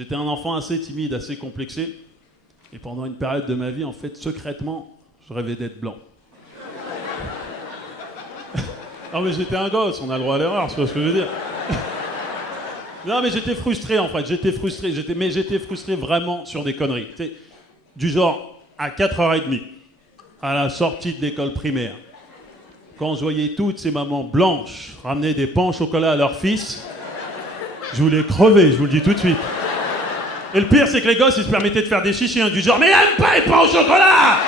J'étais un enfant assez timide, assez complexé. Et pendant une période de ma vie, en fait, secrètement, je rêvais d'être blanc. Non mais j'étais un gosse, on a le droit à l'erreur, c'est pas ce que je veux dire. Non mais j'étais frustré en fait, j'étais frustré vraiment sur des conneries. Tu sais, du genre, à 4h30, à la sortie de l'école primaire, quand je voyais toutes ces mamans blanches ramener des pains au chocolat à leur fils, je voulais crever, je vous le dis tout de suite. Et le pire, c'est que les gosses, ils se permettaient de faire des chichis, hein, du genre « Mais il aime pas les pains au chocolat !»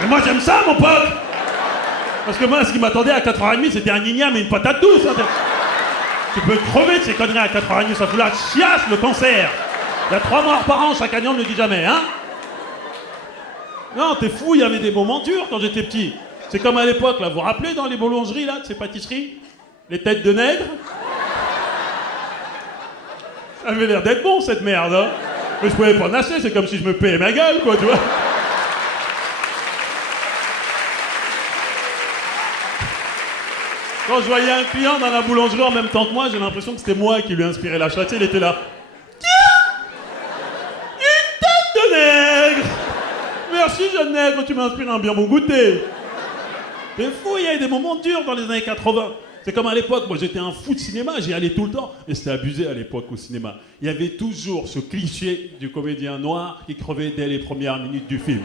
Mais moi, j'aime ça, mon pote. Parce que moi, ce qui m'attendait à 4h30, c'était un igname et une patate douce. Hein. Tu peux crever de ces conneries à 4h30, ça fout la chiasse, le cancer. Il y a 3 morts par an, chaque année, on ne le dit jamais, hein. Non, t'es fou, il y avait des moments durs quand j'étais petit. C'est comme à l'époque, là, vous vous rappelez dans les boulangeries, là, de ces pâtisseries, les têtes de nègre. Ça avait l'air d'être bon, cette merde, hein. Mais je pouvais pas nasser, c'est comme si je me payais ma gueule, quoi, tu vois. Quand je voyais un client dans la boulangerie en même temps que moi, j'ai l'impression que c'était moi qui lui inspirais la chatte. Il était là. Tiens, une tête de nègre. Merci, jeune nègre, tu m'as inspiré un bien bon goûter. C'est fou, il y avait des moments durs dans les années 80. C'est comme à l'époque, moi j'étais un fou de cinéma, j'y allais tout le temps. Mais c'était abusé à l'époque au cinéma. Il y avait toujours ce cliché du comédien noir qui crevait dès les premières minutes du film.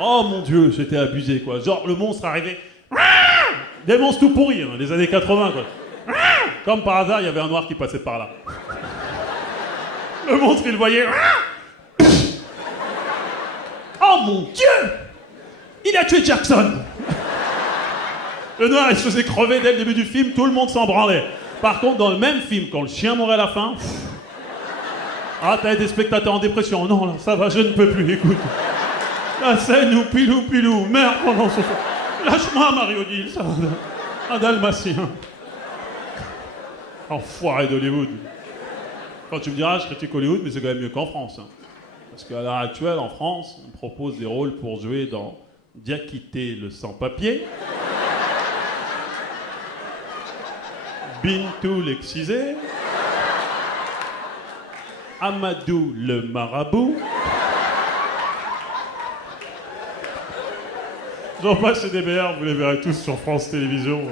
Oh mon Dieu, j'étais abusé, quoi. Genre, le monstre arrivait... Des monstres tout pourris, hein, des années 80, quoi. Comme par hasard, il y avait un noir qui passait par là. Le monstre, il le voyait. Oh mon Dieu! Il a tué Jackson! Le noir, il se faisait crever dès le début du film, tout le monde s'en branlait. Par contre, dans le même film, quand le chien mourait à la fin... Ah, t'avais des spectateurs en dépression. Non, là, ça va, je ne peux plus, écoute. La scène où Pilou meurt pendant ce... Lâche-moi, Mario Gill, ça va. Un dalmatien. Enfoiré d'Hollywood. Quand tu me diras, je critique Hollywood, mais c'est quand même mieux qu'en France. Hein. Parce qu'à l'heure actuelle, en France, on propose des rôles pour jouer dans Diakité le sans-papier, Bintou l'excisé, Amadou le marabout. J'en passe des meilleurs, vous les verrez tous sur France Télévisions.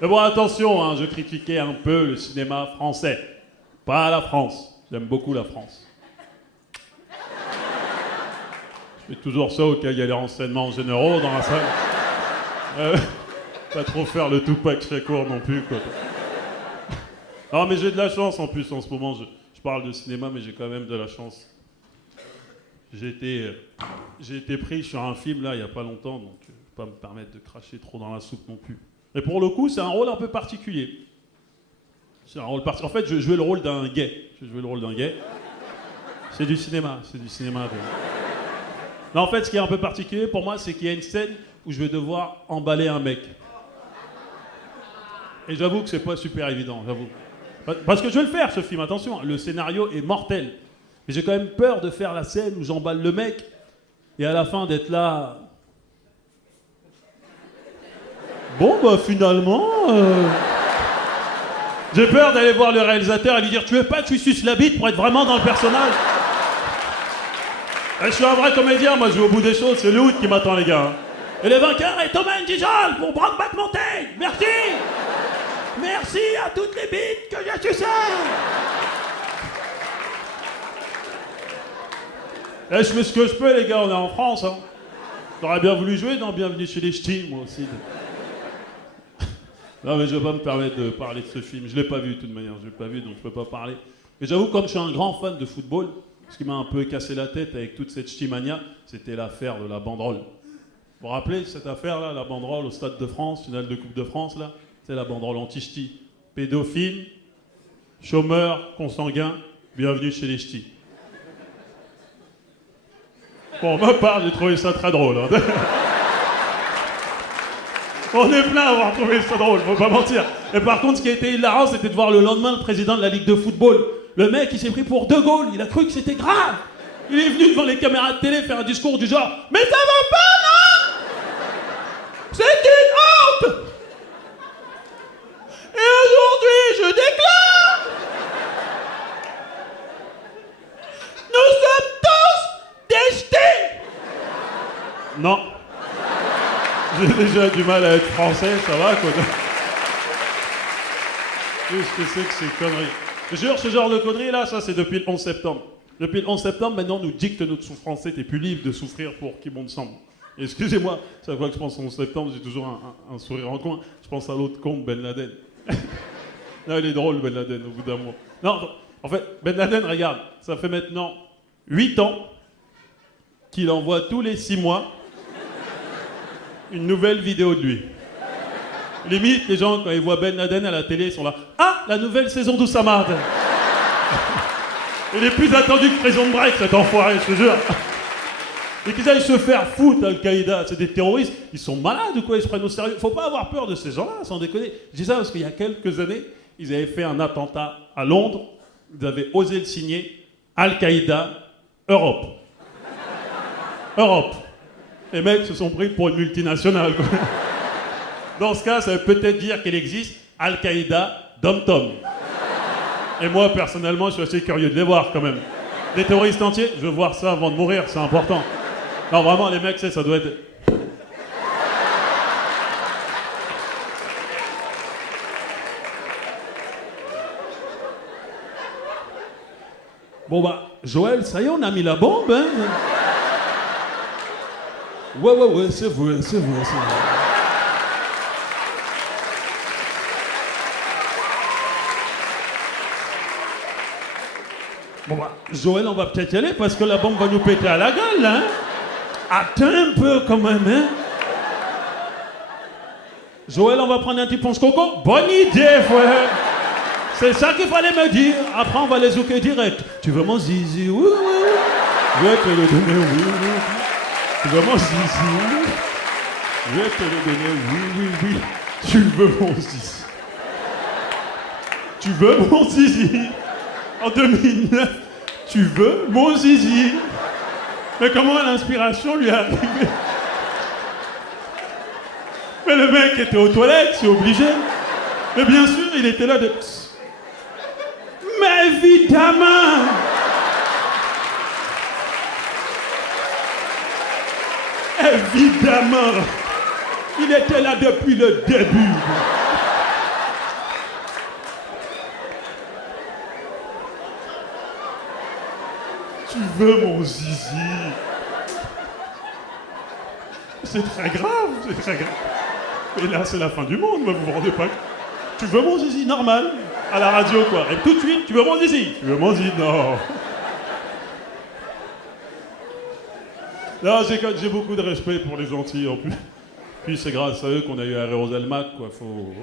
Mais bon, attention, hein, je critiquais un peu le cinéma français. Pas la France. J'aime beaucoup la France. Je fais toujours ça au cas où il y a les renseignements généraux dans la salle. Pas trop faire le Tupac Shakur non plus, quoi. Non, mais j'ai de la chance en plus en ce moment. Je parle de cinéma, mais j'ai quand même de la chance. J'ai été pris sur un film là il n'y a pas longtemps, donc je ne vais pas me permettre de cracher trop dans la soupe non plus. Et pour le coup, c'est un rôle un peu particulier. C'est un rôle En fait, je jouais le rôle d'un gay. C'est du cinéma, Non, en fait, ce qui est un peu particulier pour moi, c'est qu'il y a une scène où je vais devoir emballer un mec. Et j'avoue que c'est pas super évident, j'avoue. Parce que je vais le faire, ce film, attention, le scénario est mortel. Mais j'ai quand même peur de faire la scène où j'emballe le mec et à la fin d'être là... Bon, bah finalement... J'ai peur d'aller voir le réalisateur et lui dire « Tu veux pas que tu suces la bite pour être vraiment dans le personnage ?» Je suis un vrai comédien, moi je vais au bout des choses, c'est le Hood qui m'attend les gars. Et le vainqueur est Thomas Njijol pour Brokeback Mountain. Merci. Merci à toutes les bites que j'ai sucées. Je fais ce que je peux, les gars, on est en France. Hein. J'aurais bien voulu jouer dans Bienvenue chez les Ch'tis, moi aussi. Non, mais je ne vais pas me permettre de parler de ce film. Je ne l'ai pas vu, de toute manière. Je ne l'ai pas vu, donc je ne peux pas parler. Mais j'avoue, comme je suis un grand fan de football, ce qui m'a un peu cassé la tête avec toute cette ch'timania, c'était l'affaire de la banderole. Vous vous rappelez cette affaire-là, la banderole au Stade de France, finale de Coupe de France, là? C'est la banderole anti-ch'ti. Pédophile, chômeur, consanguin, bienvenue chez les ch'tis. Pour ma part, j'ai trouvé ça très drôle. Hein. On est plein à avoir trouvé ça drôle, faut pas mentir. Et par contre, ce qui a été hilarant, c'était de voir le lendemain le président de la Ligue de football. Le mec, il s'est pris pour De Gaulle, il a cru que c'était grave. Il est venu devant les caméras de télé faire un discours du genre « Mais ça va pas, non? C'est une honte! Et aujourd'hui, je déclare Non. J'ai déjà du mal à être français, ça va quoi. Qu'est-ce que c'est que ces conneries? Je jure, ce genre de conneries là, ça c'est depuis le 11 septembre. Depuis le 11 septembre, maintenant on nous dicte notre souffrance. T'es plus libre de souffrir pour qui bon te semble. Excusez-moi, chaque fois que je pense au 11 septembre, j'ai toujours un sourire en coin. Je pense à l'autre con, Ben Laden. Non, il est drôle, Ben Laden, au bout d'un mois. Non, en fait, Ben Laden, regarde, ça fait maintenant 8 ans qu'il envoie tous les 6 mois une nouvelle vidéo de lui. Limite, les gens, quand ils voient Ben Laden à la télé, ils sont là. Ah, la nouvelle saison d'Oussama. Il est plus attendu que Prison Break, cet enfoiré, je te jure. Et qu'ils aillent se faire foutre, Al-Qaïda, c'est des terroristes. Ils sont malades ou quoi? Ils se prennent au sérieux. Faut pas avoir peur de ces gens-là, sans déconner. Je dis ça parce qu'il y a quelques années, ils avaient fait un attentat à Londres. Ils avaient osé le signer. Al-Qaïda, Europe. Europe. Les mecs se sont pris pour une multinationale, quoi. Dans ce cas, ça veut peut-être dire qu'il existe Al-Qaïda, Dom-Tom. Et moi, personnellement, je suis assez curieux de les voir, quand même. Des terroristes entiers, je veux voir ça avant de mourir, c'est important. Non, vraiment, les mecs, ça doit être... Bon bah, Joël, ça y est, on a mis la bombe, hein? Ouais, c'est vrai, c'est vrai, c'est vrai. Bon bah, Joël, on va peut-être y aller parce que la bombe va nous péter à la gueule, hein? Attends un peu quand même, hein? Joël, on va prendre un petit ponce coco? Bonne idée, frère! C'est ça qu'il fallait me dire. Après, on va les zouker direct. Tu veux mon zizi? Oui, oui, oui. Je vais te le donner, oui, oui. Tu veux mon zizi? Oui. Je vais te le donner, oui, oui, oui. Tu veux mon zizi? Tu veux mon zizi? En 2009, tu veux mon zizi? Mais comment l'inspiration lui est arrivée? Mais le mec était aux toilettes, c'est obligé. Mais bien sûr, il était là de... Mais évidemment! Évidemment! Il était là depuis le début. Tu veux mon zizi? C'est très grave, c'est très grave. Et là, c'est la fin du monde, vous vous rendez pas compte? Tu veux mon zizi? Normal. À la radio, quoi. Et tout de suite, tu veux mon zizi? Tu veux mon zizi? Non. Non, j'ai beaucoup de respect pour les gentils, en plus. Puis c'est grâce à eux qu'on a eu Harry Roselmack, quoi. Faut...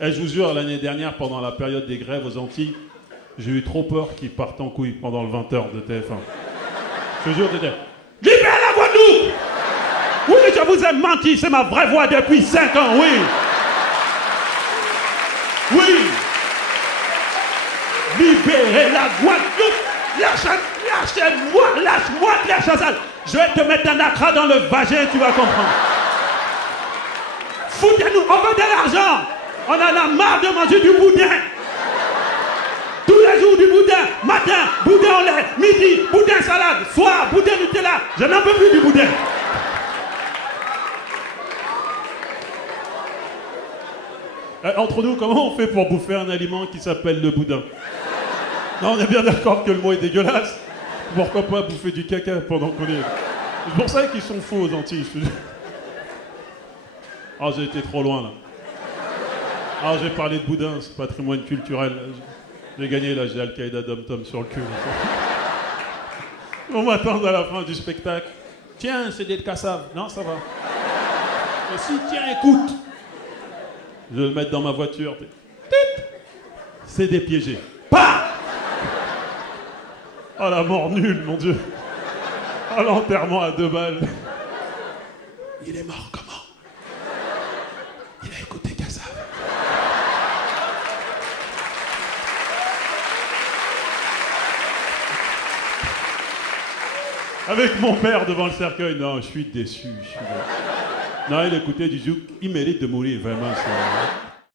Et je vous jure, l'année dernière, pendant la période des grèves aux Antilles, j'ai eu trop peur qu'ils partent en couille pendant le 20h de TF1. Je te jure, t'étais... Libère la Guadeloupe! Oui, je vous ai menti, c'est ma vraie voix depuis 5 ans, oui! Oui! Libérez la Guadeloupe! Lâchez-moi! Lâche-moi, Claire Chazal! Je vais te mettre un acra dans le vagin, tu vas comprendre. Foutez-nous, on veut de l'argent! On en a marre de manger du boudin! Tous les jours du boudin! Matin, boudin au lait! Midi, boudin salade! Soir, boudin Nutella! Je n'en peux plus du boudin! Entre nous, comment on fait pour bouffer un aliment qui s'appelle le boudin? Non, on est bien d'accord que le mot est dégueulasse. Pourquoi pas bouffer du caca pendant qu'on est... C'est pour ça qu'ils sont faux aux Antilles, je te dis. Ah, j'ai été trop loin, là. Ah, j'ai parlé de boudin, c'est patrimoine culturel. J'ai gagné, là, j'ai Al-Qaïda Dom-Tom sur le cul. On m'attend à la fin du spectacle. Tiens, c'est des cassaves. Non, ça va. Mais si, tiens, écoute. Je vais le mettre dans ma voiture. C'est des piégés. Pas. Oh, la mort nulle, mon Dieu. Oh, l'enterrement à 2 balles. Il est mort comment? Il a écouté Kassav. Avec mon père devant le cercueil. Non, je suis déçu. Non, il écoutait du zouk. Il mérite de mourir, vraiment.